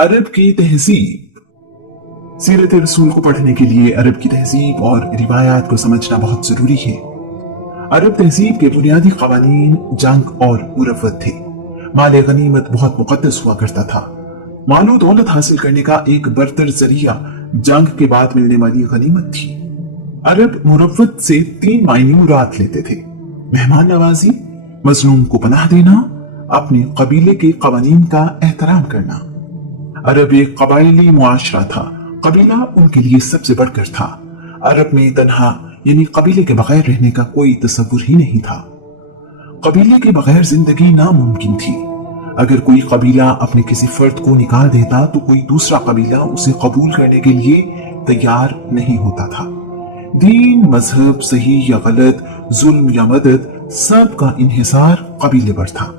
अरब की तहजीब। सीरत रसूल को पढ़ने के लिए अरब की तहजीब और रिवायात को समझना बहुत जरूरी है। अरब तहजीब के बुनियादी कवानीन जंग और मुरव्वत थे। माल गनीमत बहुत मुकद्दस हुआ करता था। मालो दौलत हासिल करने का एक बरतर जरिया जंग के बाद मिलने वाली गनीमत थी। अरब मुरव्वत से 3 मायने मुराद लेते थे: मेहमान नवाजी, मजलूम को पनाह देना, अपने कबीले के कवानीन का एहतराम करना। अरब एक कबायली मुआशरा था। कबीला उनके लिए सबसे बढ़कर था। अरब में तन्हा यानी कबीले के बगैर रहने का कोई तस्वुर ही नहीं था। कबीले के बगैर जिंदगी नामुमकिन थी। अगर कोई कबीला अपने किसी फर्द को निकाल देता तो कोई दूसरा कबीला उसे कबूल करने के लिए तैयार नहीं होता था। दीन, मजहब, सही या गलत, जुल्म या मदद, सब का इन्हिसार कबीले पर था।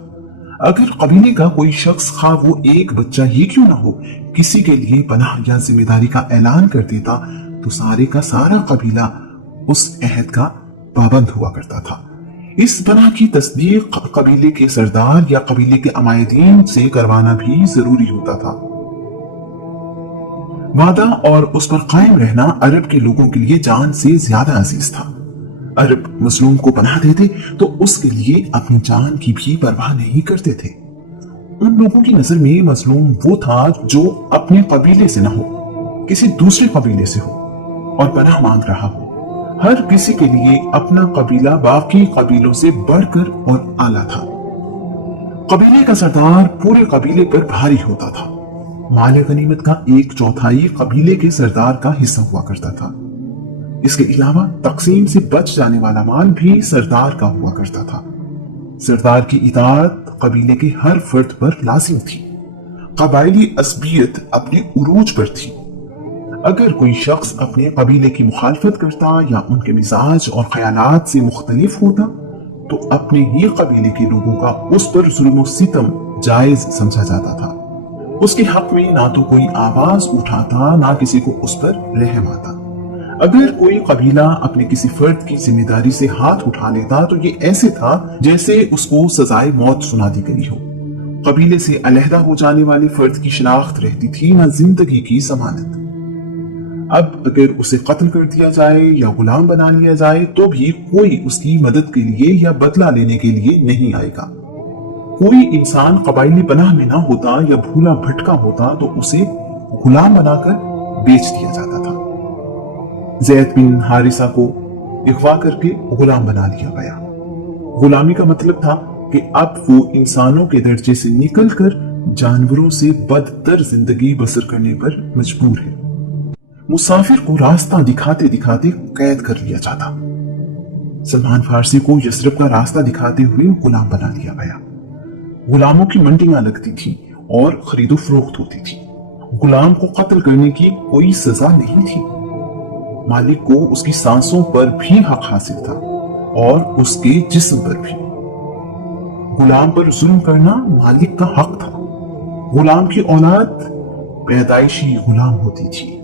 अगर कबीले का कोई शख्स, खा वो एक बच्चा ही क्यों ना हो, किसी के लिए पनाह या जिम्मेदारी का ऐलान कर देता तो सारे का सारा कबीला उस अहद का पाबंद हुआ करता था। इस पनाह की तस्दीक कबीले के सरदार या कबीले के अमायदीन से करवाना भी जरूरी होता था। वादा और उस पर कायम रहना अरब के लोगों के लिए जान से ज्यादा अजीज था। अरब मजलूम को पनाह देते तो उसके लिए अपनी जान की भी परवाह नहीं करते थे। उन लोगों की नजर में मजलूम वो था जो अपने कबीले से न हो, किसी दूसरे कबीले से हो और पनाह मांग रहा हो। हर किसी के लिए अपना कबीला बाकी कबीलों से बढ़कर और आला था। कबीले का सरदार पूरे कबीले पर भारी होता था। माल गनीमत का 1/4 कबीले के सरदार का हिस्सा हुआ करता था। इसके अलावा तकसीम से बच जाने वाला माल भी सरदार का हुआ करता था। सरदार की इताअत कबीले के हर फर्द पर लाजिम थी। कबायली असबियत अपने उरूज पर थी। अगर कोई शख्स अपने कबीले की मुखालफत करता या उनके मिजाज और ख्यालात से मुख्तलिफ होता तो अपने ही कबीले के लोगों का उस पर जुल्म सितम जायज समझा जाता था। उसके हक में ना तो कोई आवाज उठाता, ना किसी को उस पर रहम आता। अगर कोई कबीला अपने किसी फर्द की जिम्मेदारी से हाथ उठा लेता तो ये ऐसे था जैसे उसको सजाए मौत सुना दी गई हो। कबीले से अलहदा हो जाने वाले फर्द की शिनाख्त रहती थी, ना जिंदगी की जमानत। अब अगर उसे कत्ल कर दिया जाए या गुलाम बना लिया जाए तो भी कोई उसकी मदद के लिए या बदला लेने के लिए नहीं आएगा। कोई इंसान कबायली पनाह में ना होता या भूला भटका होता तो उसे गुलाम बनाकर बेच दिया जाता था। ज़ैद बिन हारिसा को अगवा करके गुलाम बना लिया गया। गुलामी का मतलब था कि अब वो इंसानों के दर्जे से निकलकर जानवरों से बदतर जिंदगी बसर करने पर मजबूर है। मुसाफिर को रास्ता दिखाते दिखाते कैद कर लिया जाता। सलमान फारसी को यसरब का रास्ता दिखाते हुए गुलाम बना लिया गया। गुलामों की मंडियां लगती थी और खरीदो फरोख्त होती थी। गुलाम को कत्ल करने की कोई सजा नहीं थी। मालिक को उसकी सांसों पर भी हक हासिल था और उसके जिस्म पर भी। गुलाम पर जुल्म करना मालिक का हक था। गुलाम की औलाद पैदाइशी गुलाम होती थी।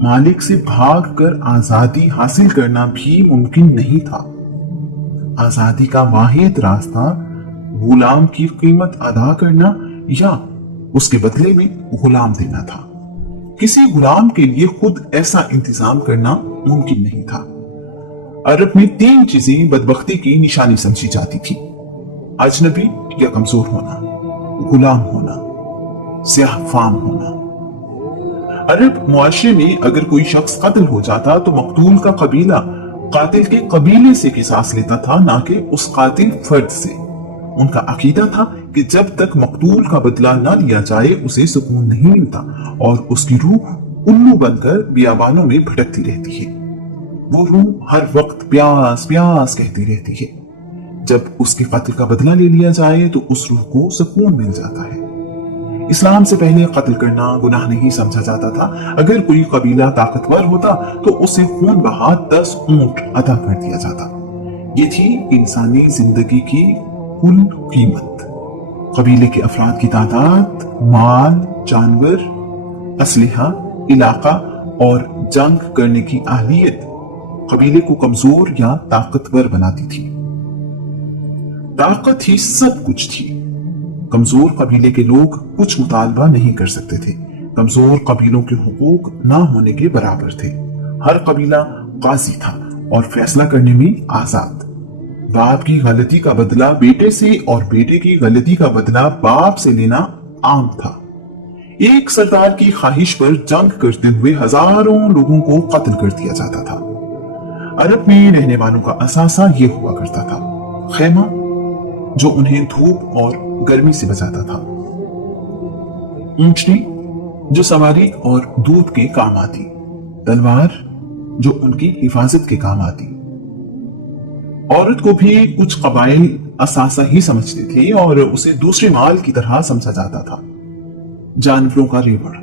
मालिक से भागकर आजादी हासिल करना भी मुमकिन नहीं था। आजादी का वाहिद रास्ता गुलाम की कीमत अदा करना या उसके बदले में गुलाम देना था। किसी गुलाम के लिए खुद ऐसा इंतजाम करना मुमकिन नहीं था। अरब में 3 चीजें बदबख्ती की निशानी समझी जाती थी: अजनबी या कमजोर होना, गुलाम होना, स्याह फाम होना। अरब मुआशरे में अगर कोई शख्स कत्ल हो जाता तो मकतूल का कबीला कातिल के कबीले से किसास लेता था, ना कि उस कातिल फर्द से। उनका अकीदा था कि जब तक मकतूल का बदला न लिया जाए उसे सुकून नहीं मिलता और उसकी रूह उल्लू बनकर बियाबानों में भटकती रहती है। वो रूह हर वक्त प्यास प्यास कहती रहती है। जब उसके कत्ल का बदला ले लिया जाए तो उस रूह को सुकून मिल जाता है। इस्लाम से पहले कत्ल करना गुनाह नहीं समझा जाता था। अगर कोई कबीला ताकतवर होता तो उसे खून बहा 10 ऊंट अदा कर दिया जाता। ये थी इंसानी जिंदगी की कुल कीमत। कबीले के अफराद की तादाद, माल, जानवर, असलहा, इलाका और जंग करने की आहलियत कबीले को कमजोर या ताकतवर बनाती थी। ताकत ही सब कुछ थी। कमजोर कबीले के लोग कुछ मुतालबा नहीं कर सकते थे। कमजोर कबीलों के हुकूक ना होने के बराबर थे। हर कबीला काजी था और फैसला करने में आजाद। बाप की गलती का बदला बेटे से और बेटे की गलती का बदला बाप से लेना आम था। एक सरदार की ख्वाहिश पर जंग करते हुए हजारों लोगों को कत्ल कर दिया जाता था। अरब में रहने वालों का असासा ये हुआ करता था, खेमा जो उन्हें धूप और गर्मी से बचाता था, ऊंटनी जो सवारी और दूध के काम आती, तलवार जो उनकी हिफाजत के काम आती। औरत को भी कुछ कबाइल असासा ही समझते थे और उसे दूसरे माल की तरह समझा जाता था। जानवरों का रेवड़,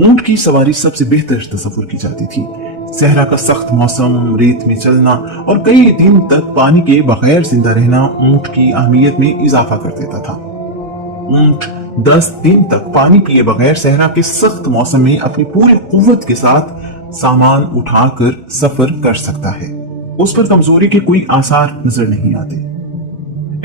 ऊंट की सवारी सबसे बेहतर तस्वुर की जाती थी। सहरा का सख्त मौसम, रेत में चलना और कई दिन तक पानी के बगैर जिंदा रहना ऊंट की अहमियत में इजाफा कर देता था। ऊंट 10 दिन तक पानी पिए बगैर सहरा के सख्त मौसम में अपनी पूरी कुव्वत के साथ सामान उठाकर सफर कर सकता है। उस पर कमजोरी के कोई आसार नजर नहीं आते।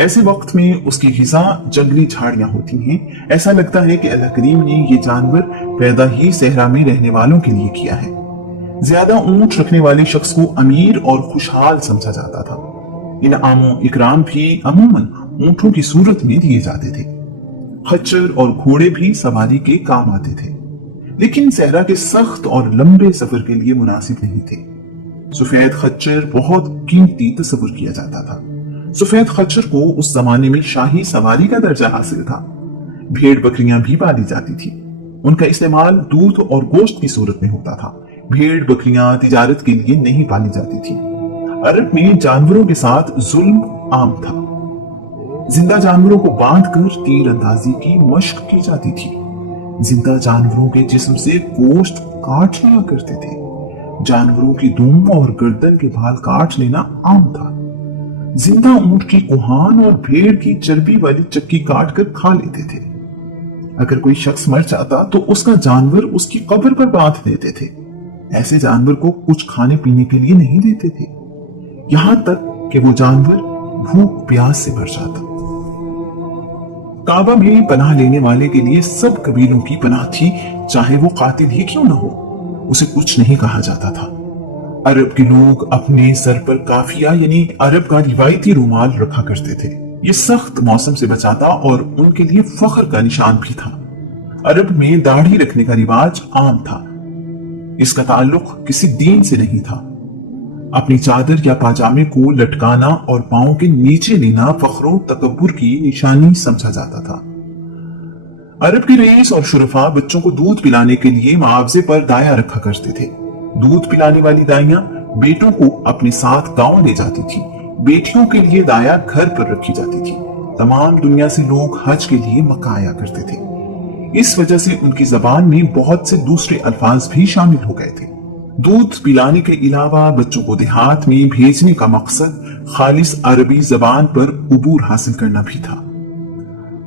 ऐसे वक्त में उसकी ग़िज़ा जंगली झाड़ियां होती हैं। ऐसा लगता है कि अल्लाह करीम ने ये जानवर पैदा ही सहरा में रहने वालों के लिए किया है। ज्यादा ऊंट रखने वाले शख्स को अमीर और खुशहाल समझा जाता था। इनामो इकराम भी अमूमन ऊंटों की सूरत में दिए जाते थे। खच्चर और घोड़े भी सवारी के काम आते थे, लेकिन सहरा के सख्त और लंबे सफर के लिए मुनासिब नहीं थे। सफेद खच्चर बहुत कीमती तस्वुर किया जाता था। सफेद खच्चर को उस जमाने में शाही सवारी का दर्जा हासिल था। भेड़ बकरियां भी पाली जाती थी। उनका इस्तेमाल दूध और गोश्त की सूरत में होता था। भेड़ बकरियां तिजारत के लिए नहीं पाली जाती थी। अरब में जानवरों के साथ जुल्म आम था। जिंदा जानवरों को बांधकर तीर अंदाजी की मशक की जाती थी। जिंदा जानवरों के जिस्म से गोश्त काट लिया करते थे। जानवरों की दुम और गर्दन के बाल काट लेना आम था। जिंदा ऊंट की कुहान और भेड़ की चर्बी वाली चक्की काट कर खा लेते थे। अगर कोई शख्स मर जाता तो उसका जानवर उसकी कब्र पर बांध देते थे। ऐसे जानवर को कुछ खाने पीने के लिए नहीं देते थे, यहां तक कि वो जानवर भूख प्यास से मर जाता। काबा में पनाह लेने वाले के लिए सब कबीलों की पनाह थी, चाहे वो कातिल ही क्यों न हो। उसे कुछ नहीं कहा जाता था। अरब के लोग अपने सर पर काफिया यानी अरब का रिवायती रुमाल रखा करते थे। ये सख्त मौसम से बचाता और उनके लिए फख्र का निशान भी था। अरब में दाढ़ी रखने का रिवाज आम था। इसका ताल्लुक किसी दीन से नहीं था। अपनी चादर या पाजामे को लटकाना और पांव के नीचे लेना फख्रो तकब्बुर की निशानी समझा जाता था। अरब के रईस और शुरफा बच्चों को दूध पिलाने के लिए मुआवजे पर दाया रखा करते थे। दूध पिलाने वाली दाइयां बेटों को अपने साथ गांव ले जाती थी। बेटियों के लिए दाया घर पर रखी जाती थी। तमाम दुनिया से लोग हज के लिए मक्का आया करते थे। इस वजह से उनकी जबान में बहुत से दूसरे अल्फाज भी शामिल हो गए थे। दूध पिलाने के अलावा बच्चों को देहात में भेजने का मकसद खालिस अरबी जबान पर उबूर हासिल करना भी था।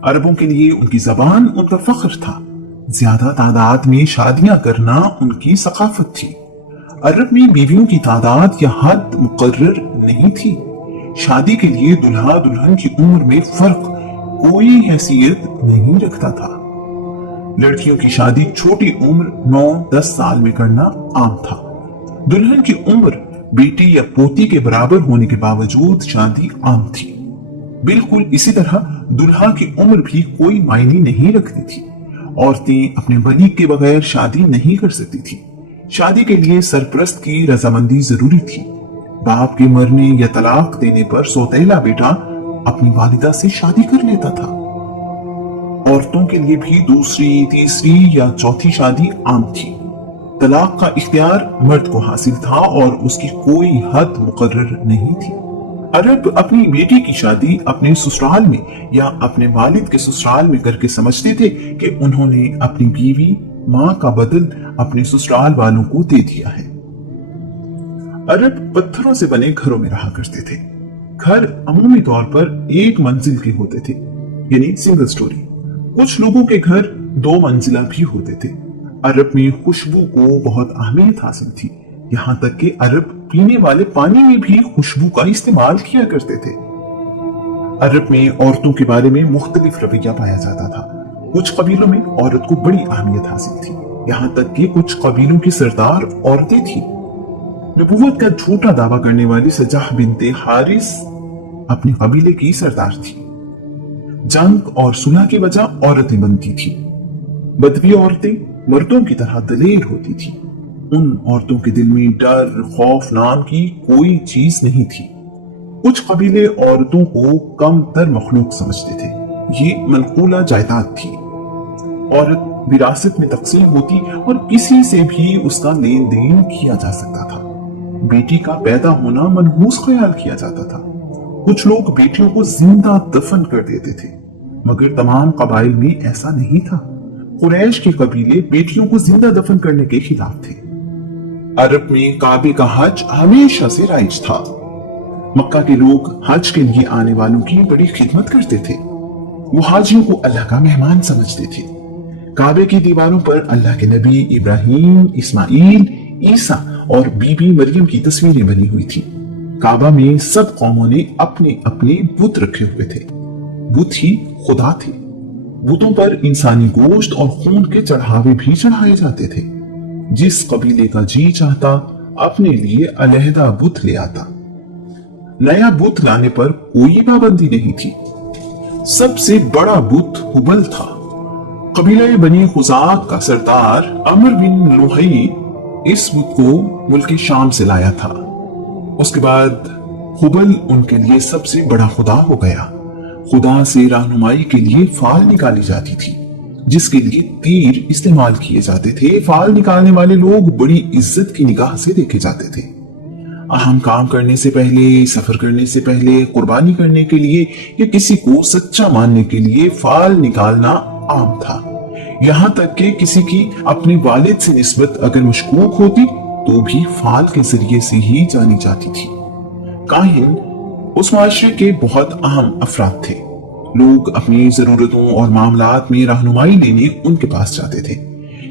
अरबों के लिए उनकी जबान उनका फख्र था। ज्यादा तादाद में शादियां करना उनकी सकाफत थी। अरब में बीवियों की तादाद या हद मुकर्रर नहीं थी। शादी के लिए दुल्हा दुल्हन की उम्र में फर्क कोई हैसियत नहीं रखता था। लड़कियों की शादी छोटी उम्र 9-10 साल में करना आम था। दुल्हन की उम्र बेटी या पोती के बराबर होने के बावजूद शादी आम थी। बिल्कुल इसी तरह दुल्हा की उम्र भी कोई मायने नहीं रखती थी। औरतें अपने वली के बगैर शादी नहीं कर सकती थी। शादी के लिए सरपरस्त की रजामंदी जरूरी थी। बाप के मरने या तलाक देने पर सौतेला बेटा अपनी वालिदा से शादी कर लेता था। औरतों के लिए भी दूसरी, तीसरी या चौथी शादी आम थी। तलाक का इख्तियार मर्द को हासिल था और उसकी कोई हद मुकर्रर नहीं थी। अरब अपनी बेटी की शादी अपने ससुराल में या अपने वालिद के ससुराल में करके समझते थे कि उन्होंने अपनी बीवी मां का बदल अपने ससुराल वालों को दे दिया है। अरब पत्थरों से बने घरों में रहा करते थे। घर अमूमी तौर पर एक मंजिल के होते थे, यानी सिंगल स्टोरी। कुछ लोगों के घर 2 मंजिला भी होते थे। अरब में खुशबू को बहुत अहमियत हासिल थी, यहाँ तक कि अरब पीने वाले पानी में भी खुशबू का इस्तेमाल किया करते थे। अरब में औरतों के बारे में मुख्तलिफ रवैया पाया जाता था। कुछ कबीलों में औरत को बड़ी अहमियत हासिल थी, यहाँ तक कि कुछ कबीलों की सरदार औरतें थी। नबूवत का झूठा दावा करने वाली सजाह बिनते हारिस अपने कबीले की सरदार थी। जंग और सुलह की वजह औरतें बनती थी। बदवी औरतें मर्दों की तरह दलेर होती थी। उन औरतों के दिल में डर, खौफ नाम की कोई चीज नहीं थी। कुछ कबीले औरतों को कम तर मखलूक समझते थे। ये मनकूला जायदाद थी। औरत विरासत में तकसीम होती और किसी से भी उसका लेन देन किया जा सकता था। बेटी का पैदा होना मनहूस ख्याल किया जाता था। कुछ लोग बेटियों को जिंदा दफन कर देते थे, मगर तमाम कबाइल में ऐसा नहीं था। कुरैश के कबीले बेटियों को जिंदा दफन करने के खिलाफ थे। अरब में काबे का हज हमेशा से राइज था। मक्का के लोग हज के लिए आने वालों की बड़ी खिदमत करते थे। वो हाजियों को अल्लाह का मेहमान समझते थे। काबे की दीवारों पर अल्लाह के नबी इब्राहिम, इस्माइल, ईसा और बीबी मरियम की तस्वीरें बनी हुई थी। काबा में सब कौमों ने अपने अपने बुत रखे हुए थे। बुत ही खुदा थे। बुतों पर इंसानी गोश्त और खून के चढ़ावे भी चढ़ाए जाते थे। जिस कबीले का जी चाहता अपने लिए अलहदा बुत ले आता। नया बुत लाने पर कोई पाबंदी नहीं थी। सबसे बड़ा बुत हुबल था। कबीले बनी खुजाक का सरदार अमर बिन लुहई इस बुत को मुल्क शाम से लाया था। उसके बाद हुबल उनके लिए सबसे बड़ा खुदा हो गया। खुदा से रहनुमाई के लिए फाल निकाली जाती थी, जिसके लिए तीर इस्तेमाल किए जाते थे। फाल निकालने वाले लोग बड़ी इज्जत की निगाह से देखे जाते थे। अहम काम करने से पहले, सफर करने से पहले, कुर्बानी करने के लिए या किसी को सच्चा मानने के लिए फाल निकालना आम था। यहाँ तक कि किसी की अपने वालिद से निस्बत अगर मशकूक होती तो भी फाल के जरिए से ही जानी जाती थी। काहिन उस माशरे के बहुत अहम अफराद थे। लोग अपनी जरूरतों और मामलात में रहनुमाई लेने उनके पास जाते थे।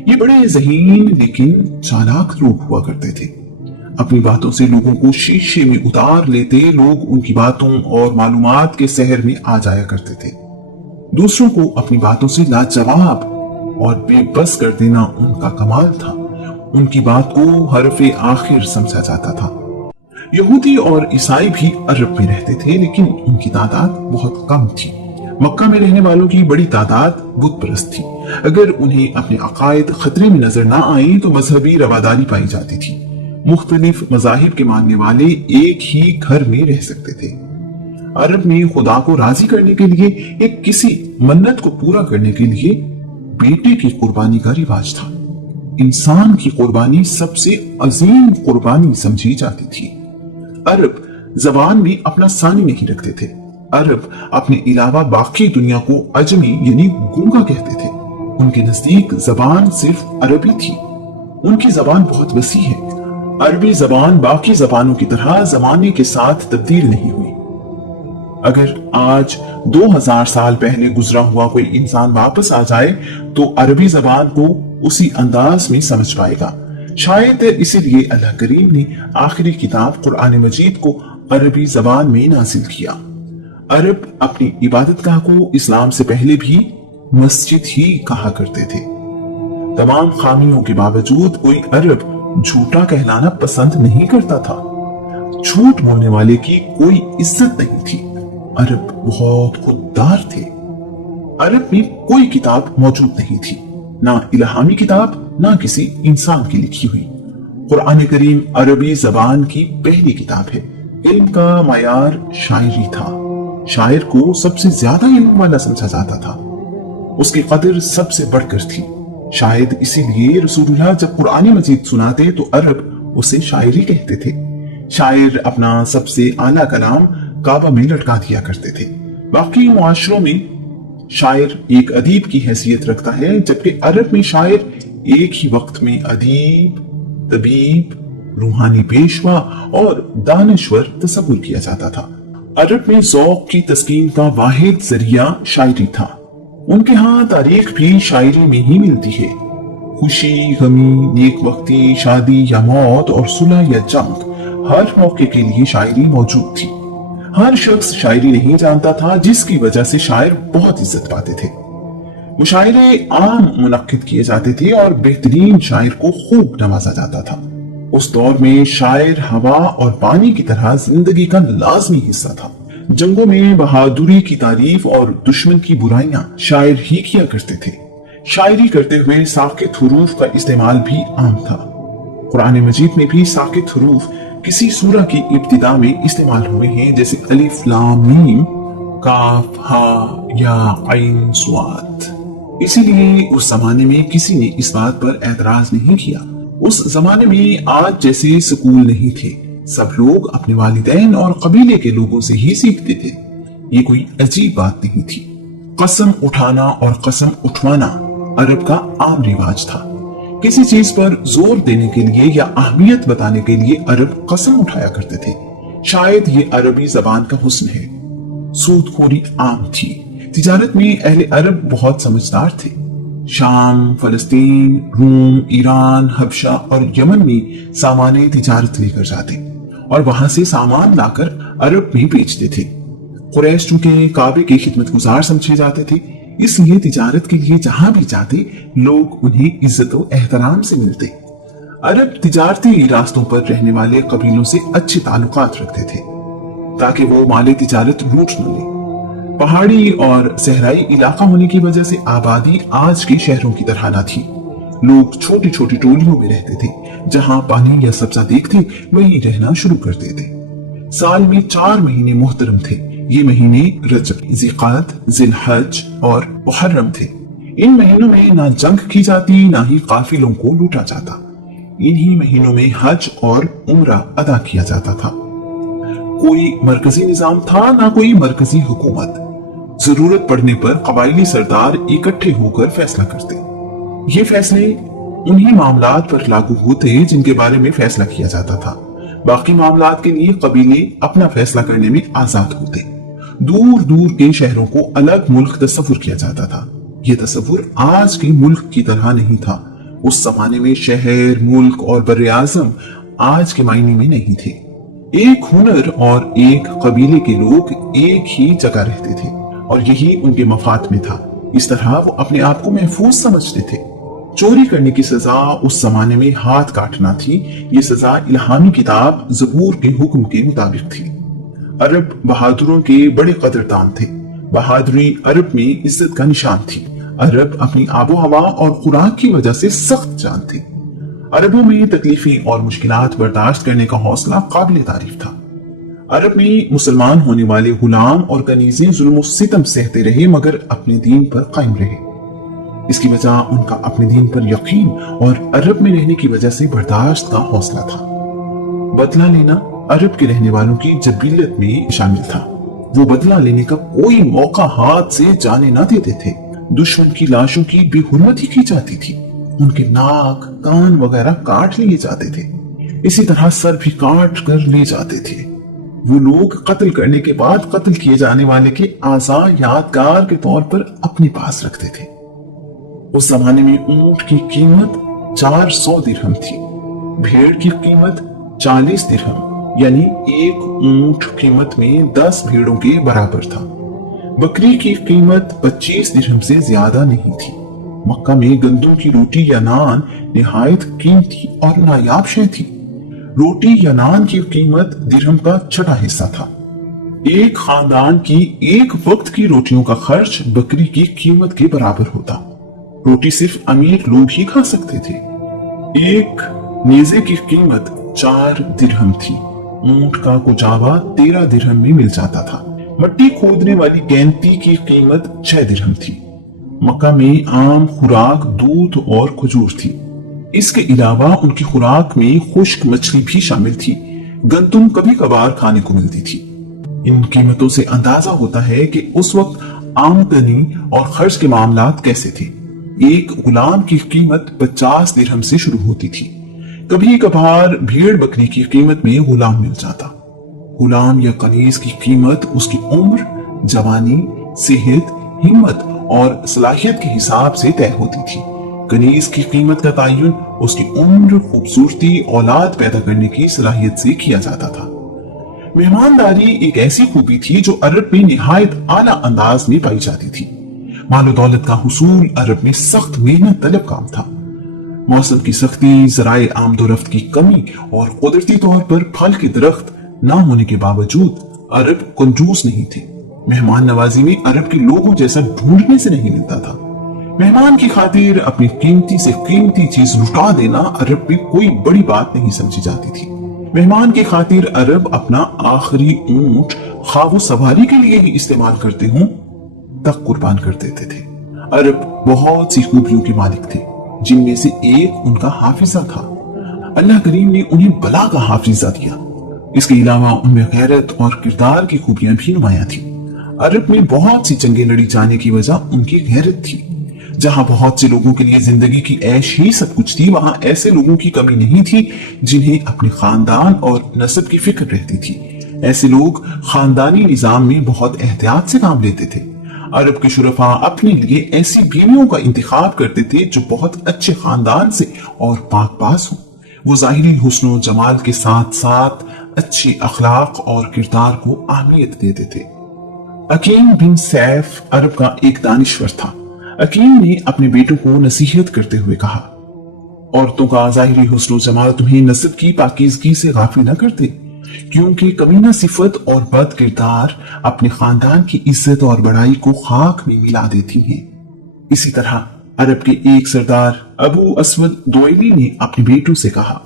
ये बड़े ज़हीन लेकिन चालाक लोग हुआ करते थे। अपनी बातों से लोगों को शीशे में उतार लेते। लोग उनकी बातों और मालूमात के सहर में आ जाया करते थे। दूसरों को अपनी बातों से लाजवाब और बेबस कर देना उनका कमाल था। उनकी बात को हरफे आखिर समझा जाता था। यहूदी और ईसाई भी अरब में रहते थे, लेकिन उनकी तादाद बहुत कम थी। मक्का में रहने वालों की बड़ी तादाद बुत परस्त थी। अगर उन्हें अपने अकायद खतरे में नजर ना आए तो मजहबी रवादारी पाई जाती थी। मुख्तलिफ मजाहिब के मानने वाले एक ही घर में रह सकते थे। अरब में खुदा को राजी करने के लिए या किसी मन्नत को पूरा करने के लिए बेटे की कुर्बानी का रिवाज था। इंसान की कुर्बानी सबसे अजीम कुर्बानी समझी जाती थी। अरब जबान में अपना सानी नहीं रखते थे। अरब अपने अलावा बाकी दुनिया को अजमी यानी गूंगा कहते थे। उनके नजदीक जबान सिर्फ अरबी थी। उनकी जबान बहुत वसी है। अरबी जबान बाकी जबानों की तरह जमाने के साथ तब्दील नहीं हुई। अगर आज 2000 साल पहले गुजरा हुआ कोई इंसान वापस आ जाए तो अरबी जबान को उसी अंदाज में समझ पाएगा। शायद इसीलिए अल्लाह करीम ने आखिरी किताब कुरान मजीद को अरबी जबान में नाजिल किया। अरब अपनी इबादतगाह को इस्लाम से पहले भी मस्जिद ही कहा करते थे। तमाम खामियों के बावजूद कोई अरब झूठा कहलाना पसंद नहीं करता था। झूठ बोलने वाले की कोई इज्जत नहीं थी। अरब बहुत खुददार थे। अरब में कोई किताब मौजूद नहीं थी, ना इल्हामी किताब, ना किसी इंसान की लिखी हुई। कुरान करीम अरबी जबान की पहली किताब है। इल्म का मायार शायरी था। शायर को सबसे ज्यादा इल्म वाला समझा जाता था। उसकी कदर सबसे बढ़कर थी। शायद इसीलिए रसूलुल्लाह जब कुरान मजीद सुनाते तो अरब उसे शायरी कहते थे। शायर अपना सबसे आला कलाम काबा में लटका दिया करते थे। बाकी मुआशरों में शायर एक अदीब की हैसियत रखता है, जबकि अरब में शायर एक ही वक्त में अदीब, तबीब, रूहानी पेशवा और दानश्वर तस्वुर किया जाता था। अरब में ज़ौक़ की तस्कीन का वाहिद जरिया शायरी था। उनके यहाँ तारीख भी शायरी में ही मिलती है। खुशी, गमी, नेक वक्ती, शादी या मौत और सुलह या जंग, हर मौके के लिए शायरी मौजूद थी। हर शख्स शायरी नहीं जानता था, जिसकी वजह से शायर बहुत इज्जत पाते थे। मुशायरे आम मुनक्किद किए जाते थे और बेहतरीन शायर को खूब नवाजा जाता था। उस दौर में शायर हवा और पानी की तरह जिंदगी का लाजमी हिस्सा था। जंगों में बहादुरी की तारीफ और दुश्मन की बुराइयां शायर ही किया करते थे। शायरी करते हुए साकित हुरूफ का इस्तेमाल भी आम था। कुरान मजीद में भी साकित हुरूफ किसी सूरह की इब्तिदा में इस्तेमाल हुए हैं, जैसे अलिफ लाम मीम, काफ हा या आइन स्वाद। इसीलिए उस जमाने में किसी ने इस बात पर एतराज नहीं किया। उस जमाने में आज जैसे स्कूल नहीं थे, सब लोग अपने वालिदैन और कबीले के लोगों से ही सीखते थे। ये कोई अजीब बात नहीं थी। कसम उठाना और कसम उठवाना अरब का आम रिवाज था। किसी चीज पर जोर देने के लिए या अहमियत बताने के लिए अरब कसम उठाया करते थे। शायद ये अरबी जबान का हुस्न है। सूदखोरी आम थी। तिजारत में अहले अरब बहुत समझदार थे। शाम, फलस्तीन, रूम, ईरान, हबशा और यमन में सामाने तिजारत लेकर जाते और वहां से सामान लाकर अरब में बेचते थे। कुरैश चूंकि काबे के खिदमतगुजार समझे जाते थे, इसलिए तिजारत के लिए जहां भी जाते लोग उन्हें इज्जत और एहतराम से मिलते। अरब तिजारती रास्तों पर रहने वाले कबीलों से अच्छे ताल्लुकात रखते थे ताकि वो माले तिजारत लूट न ले। पहाड़ी और सहराई इलाका होने की वजह से आबादी आज के शहरों की तरह न थी। लोग छोटी छोटी टोलियों में रहते थे। जहां पानी या सब्जा देखते वहीं रहना शुरू करते थे। साल में 4 महीने मुहतरम थे। ये महीने रजब, ज़िक़ात, ज़िलहज और मुहर्रम थे। इन महीनों में ना जंग की जाती, ना ही काफिलों को लूटा जाता। इन्हीं महीनों में हज और उम्रा अदा किया जाता था। कोई मरकजी निजाम था, ना कोई मरकजी हुकूमत। जरूरत पड़ने पर कबायली सरदार इकट्ठे होकर फैसला करते। ये फैसले उन्हीं मामलात पर लागू होते जिनके बारे में फैसला किया जाता था। बाकी मामलात के लिए कबीले अपना फैसला करने में आजाद होते। दूर दूर के शहरों को अलग मुल्क तस्वुर किया जाता था। यह तस्वुर आज के मुल्क की तरह नहीं था। उस जमाने में शहर, मुल्क और बर्रे आजम आज के मायने में नहीं थे। एक हुनर और एक कबीले के लोग एक ही जगह रहते थे और यही उनके मफाद में था। इस तरह वो अपने आप को महफूज समझते थे। चोरी करने की सजा उस जमाने में हाथ काटना थी। ये सजा इल्हामी किताब ज़बूर के हुक्म के मुताबिक थी। अरब बहादुरों के बड़े कदरदान थे। बहादुरी अरब में इज्जत का निशान थी। अरब अपनी आबो हवा और खुराक की वजह से सख्त जान थे। अरबों में तकलीफें और मुश्किलात बर्दाश्त करने का हौसला काबिल तारीफ था। अरब में मुसलमान होने वाले गुलाम और कनीज़ें जुल्म और सितम सहते रहे मगर अपने दीन पर कायम रहे। इसकी वजह उनका अपने दीन पर यकीन और अरब में रहने की वजह से बर्दाश्त का हौसला था। बदला लेना अरब के रहने वालों की जबीलत में शामिल था। वो बदला लेने का कोई मौका हाथ से जाने ना देते थे। दुश्मन की लाशों की बेहुरमती की जाती थी। उनके नाक, कान वगैरह काट लिए जाते थे। इसी तरह सर भी काट कर ले जाते थे। वो लोग कत्ल करने के बाद कत्ल किए जाने वाले के आज़ा यादगार के तौर पर अपने पास रखते थे। उस जमाने में ऊंट की कीमत 400 दिरहम थी। भेड़ की कीमत 40 दिरहम, यानी एक ऊंट कीमत में 10 भेड़ों के बराबर था। बकरी की कीमत 25 दिरहम से ज्यादा नहीं थी। मक्का में गंदम की रोटी या नान निहायत कीमती और नायाब शय थी। रोटी या नान की कीमत दिरहम का 6वां हिस्सा था। एक खानदान की एक वक्त की रोटियों का खर्च बकरी की कीमत के बराबर होता। रोटी सिर्फ अमीर लोग ही खा सकते थे। एक नेज़े की कीमत 4 दिरहम थी। ऊंट का कुजावा 13 दिरहम में मिल जाता था। मट्टी खोदने वाली गैंती की कीमत 6 दिरहम थी। मक्का में आम खुराक दूध और खजूर थी। इसके अलावा उनकी खुराक में खुश्क मछली भी शामिल थी। गंदम कभी कभार खाने को मिलती थी। इन कीमतों से अंदाजा होता है कि उस वक्त आमदनी और खर्च के मामलात कैसे थे। एक गुलाम की कीमत 50 दिरहम से शुरू होती थी। कभी कभार भेड़ बकरी की कीमत में गुलाम मिल जाता। गुलाम या कनीज की कीमत उसकी उम्र, जवानी, सेहत, हिम्मत और सलाहियत के हिसाब से तय होती थी। कनीज की कीमत का तयन उसकी उम्र, खूबसूरती, औलाद पैदा करने की सलाहियत से किया जाता था। मेहमानदारी एक ऐसी खूबी थी जो अरब में निहायत आला अंदाज में पाई जाती थी। मालो दौलत का हुसूल अरब में सख्त मेहनत तलब काम था। मौसम की सख्ती, ज़राए आमदोरफ्त की कमी और कुदरती तौर पर फल के दरख्त ना होने के बावजूद अरब कंजूस नहीं थे। मेहमान नवाजी में अरब के लोगों जैसा ढूंढने से नहीं मिलता था। मेहमान की खातिर अपनी कीमती से कीमती चीज लुटा देना अरब में कोई बड़ी बात नहीं समझी जाती थी। मेहमान की खातिर अरब अपना आखिरी ऊंट खा वो सवारी के लिए ही इस्तेमाल करते हों तक कुर्बान कर देते थे। अरब बहुत सी खूबियों के मालिक थे, जिनमें से एक उनका हाफिजा था। अल्लाह करीम ने उन्हें बला का हाफिजा दिया। इसके अलावा उनमें गैरत और किरदार की खूबियां भी नुमाया थी। अरब में बहुत सी जंगें लड़ी जाने की वजह उनकी गैरत थी। जहां बहुत से लोगों के लिए जिंदगी की ऐश ही सब कुछ थी, वहां ऐसे लोगों की कमी नहीं थी जिन्हें अपने खानदान और नस्ब की फिक्र रहती थी। ऐसे लोग खानदानी निजाम में बहुत एहतियात से काम लेते थे। अरब के शुरफा अपने लिए ऐसी बीवियों का इंतखाब करते थे जो बहुत अच्छे खानदान से और पाकबाज हों। वो जाहिरी हुस्न जमाल के साथ साथ अच्छे अखलाक और किरदार को अहमियत देते थे। अकीम बिन सैफ अरब का एक दानिश्वर था। अकीम ने अपने बेटों को नसीहत करते हुए कहा, औरतों का जाहिरी हुस्न जमाल तुम्हें नस्ब की पाकीज़गी से गाफिल न करते, क्योंकि कमीना सिफत और बद किरदार अपने खानदान की इज्जत और बड़ाई को खाक में मिला देती हैं। इसी तरह अरब के एक सरदार अबू असवद दुवैली ने अपने बेटों से कहा,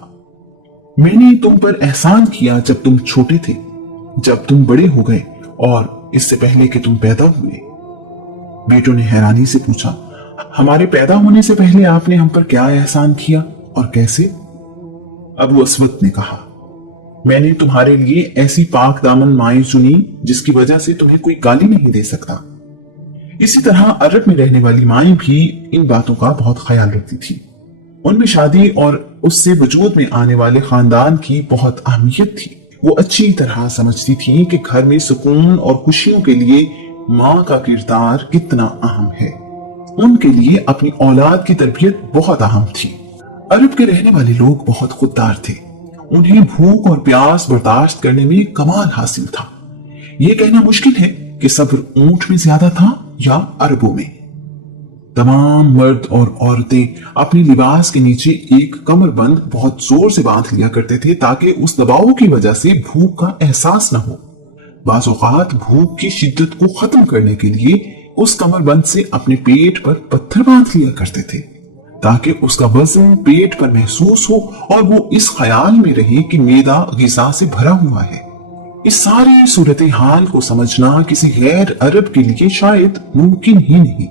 मैंने तुम पर एहसान किया जब तुम छोटे थे, जब तुम बड़े हो गए और इससे पहले कि तुम पैदा हुए। बेटों ने हैरानी से पूछा, हमारे पैदा होने से पहले आपने हम पर क्या एहसान किया और कैसे? अबू असवद ने कहा, मैंने तुम्हारे लिए ऐसी पाक दामन माएं चुनी जिसकी वजह से तुम्हें कोई गाली नहीं दे सकता। इसी तरह अरब में रहने वाली माएं भी इन बातों का बहुत ख्याल रखती थी। उनमें शादी और उससे वजूद में आने वाले खानदान की बहुत अहमियत थी। वो अच्छी तरह समझती थी कि घर में सुकून और खुशियों के लिए माँ का किरदार कितना अहम है। उनके लिए अपनी औलाद की तरबियत बहुत अहम थी। अरब के रहने वाले लोग बहुत खुददार थे। उन्हें भूख और प्यास बर्दाश्त करने में कमाल हासिल था। यह कहना मुश्किल है कि सब्र ऊंट में ज्यादा था या अरबों में। तमाम मर्द और औरतें अपने लिबास के नीचे एक कमरबंद बहुत जोर से बांध लिया करते थे ताकि उस दबाव की वजह से भूख का एहसास न हो। बाज़ औक़ात भूख की शिद्दत को खत्म करने के लिए उस कमरबंद से अपने पेट पर पत्थर बांध लिया करते थे ताकि उसका वजन पेट पर महसूस हो और वो इस ख्याल में रहे कि मैदा ग़िज़ा से भरा हुआ है। इस सारी सूरत हाल को समझना किसी गैर अरब के लिए शायद मुमकिन ही नहीं।